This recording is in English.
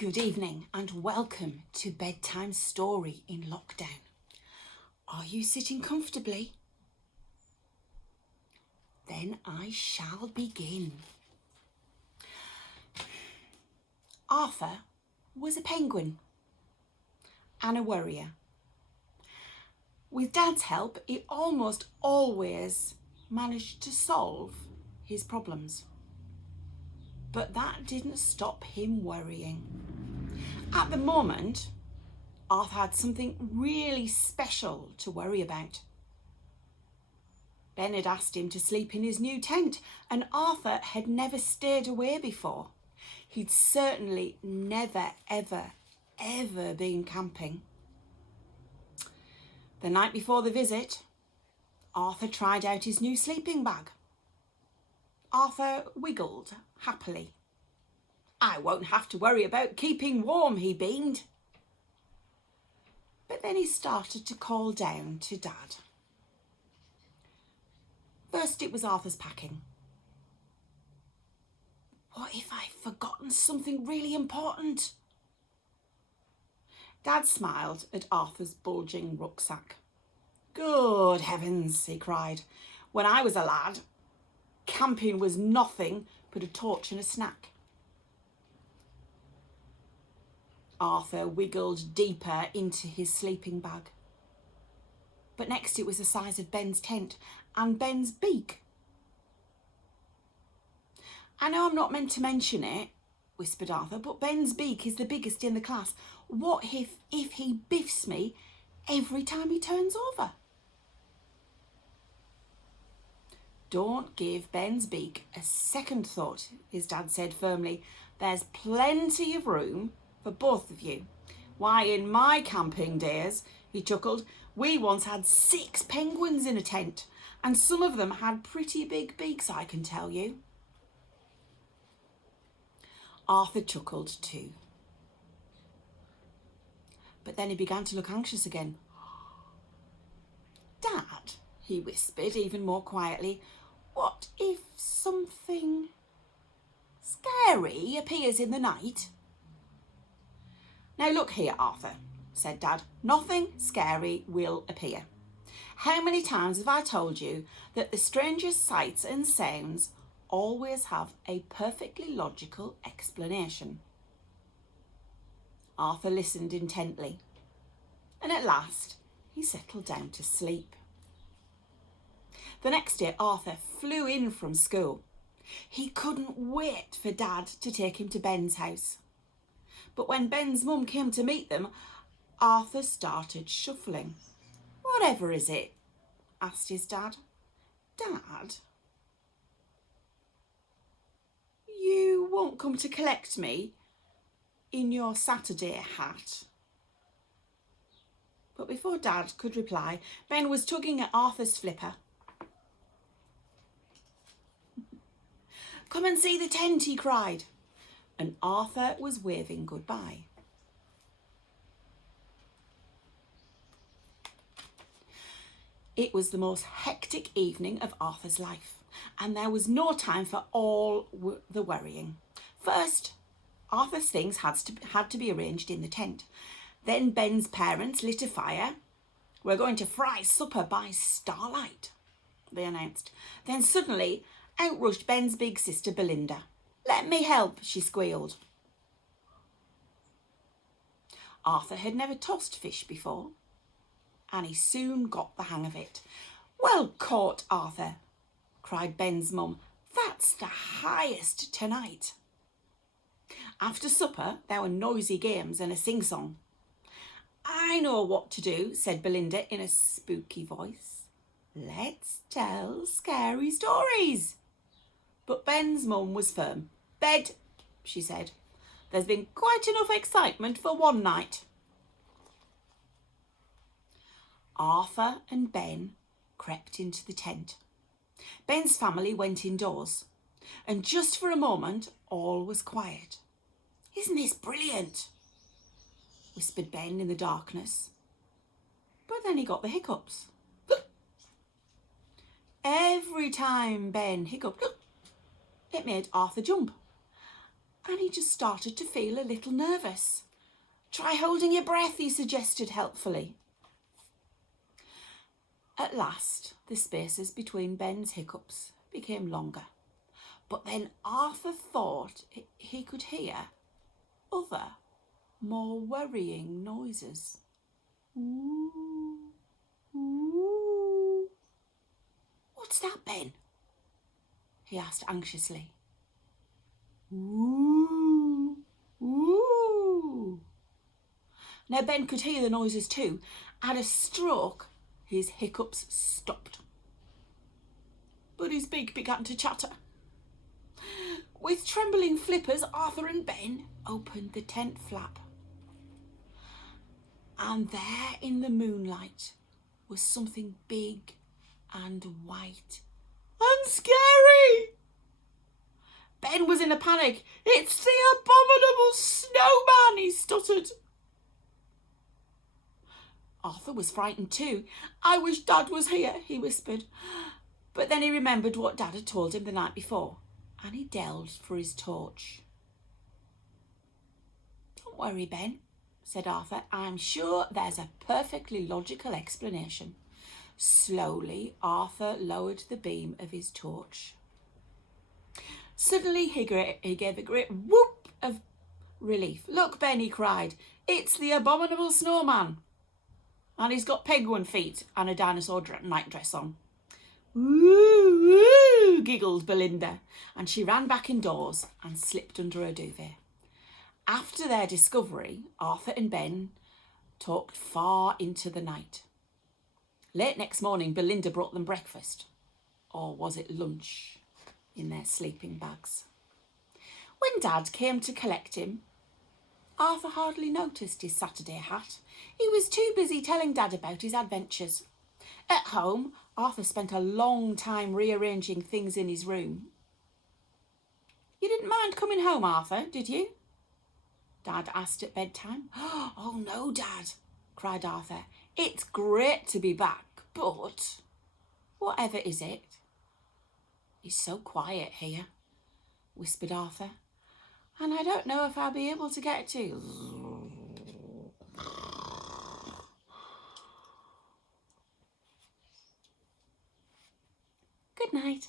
Good evening and welcome to Bedtime Story in Lockdown. Are you sitting comfortably? Then I shall begin. Arthur was a penguin and a worrier. With Dad's help, he almost always managed to solve his problems. But that didn't stop him worrying. At the moment, Arthur had something really special to worry about. Ben had asked him to sleep in his new tent, and Arthur had never stayed away before. He'd certainly never, ever been camping. The night before the visit, Arthur tried out his new sleeping bag. Arthur wiggled happily. I won't have to worry about keeping warm, he beamed. But then he started to call down to Dad. First it was Arthur's packing. What if I've forgotten something really important? Dad smiled at Arthur's bulging rucksack. Good heavens, he cried. When I was a lad, camping was nothing but a torch and a snack. Arthur wiggled deeper into his sleeping bag. But next it was the size of Ben's tent and Ben's beak. I know I'm not meant to mention it, whispered Arthur, but Ben's beak is the biggest in the class. What if he biffs me every time he turns over? Don't give Ben's beak a second thought, his dad said firmly. There's plenty of room for both of you. Why, in my camping days, he chuckled, we once had 6 penguins in a tent, and some of them had pretty big beaks, I can tell you. Arthur chuckled too. But then he began to look anxious again. Dad, he whispered even more quietly, what if something scary appears in the night? Now look here, Arthur, said Dad. Nothing scary will appear. How many times have I told you that the strangest sights and sounds always have a perfectly logical explanation? Arthur listened intently, and at last he settled down to sleep. The next day, Arthur flew in from school. He couldn't wait for Dad to take him to Ben's house. But when Ben's mum came to meet them, Arthur started shuffling. Whatever is it? Asked his dad. Dad? You won't come to collect me in your Saturday hat? But before Dad could reply, Ben was tugging at Arthur's flipper. Come and see the tent, he cried, and Arthur was waving goodbye. It was the most hectic evening of Arthur's life, and there was no time for all the worrying. First, Arthur's things had to be arranged in the tent. Then Ben's parents lit a fire. We're going to fry supper by starlight, they announced. Then suddenly, out rushed Ben's big sister Belinda. Let me help, she squealed. Arthur had never tossed fish before, and he soon got the hang of it. Well caught, Arthur, cried Ben's mum. That's the highest tonight. After supper, there were noisy games and a sing-song. I know what to do, said Belinda in a spooky voice. Let's tell scary stories. But Ben's mum was firm. Bed, she said. There's been quite enough excitement for one night. Arthur and Ben crept into the tent. Ben's family went indoors, and just for a moment, all was quiet. Isn't this brilliant? Whispered Ben in the darkness. But then he got the hiccups. Every time Ben hiccuped, it made Arthur jump. and he just started to feel a little nervous. "Try holding your breath," he suggested helpfully. At last, the spaces between Ben's hiccups became longer, but then Arthur thought he could hear other, more worrying noises. Ooh, ooh. "What's that, Ben?" he asked anxiously. Ooh, ooh. Now Ben could hear the noises too. At a stroke, his hiccups stopped. But his beak began to chatter. With trembling flippers, Arthur and Ben opened the tent flap. And there in the moonlight was something big and white and scary. Ben was in a panic. "It's the abominable snowman," he stuttered. Arthur was frightened too. "I wish Dad was here," he whispered. But then he remembered what Dad had told him the night before, and he delved for his torch. "Don't worry, Ben," said Arthur. "I'm sure there's a perfectly logical explanation." Slowly, Arthur lowered the beam of his torch. Suddenly, he gave a great whoop of relief. "Look, Ben," he cried, "it's the abominable snowman. And he's got penguin feet and a dinosaur nightdress on." "Woo, woo," giggled Belinda, and she ran back indoors and slipped under her duvet. After their discovery, Arthur and Ben talked far into the night. Late next morning, Belinda brought them breakfast, or was it lunch, in their sleeping bags. When Dad came to collect him, Arthur hardly noticed his Saturday hat. He was too busy telling Dad about his adventures. At home, Arthur spent a long time rearranging things in his room. "You didn't mind coming home, Arthur, did you?" Dad asked at bedtime. "Oh no, Dad," cried Arthur. "It's great to be back, but whatever is it?" "It's so quiet here," whispered Arthur, "and I don't know if I'll be able to get to." Good night.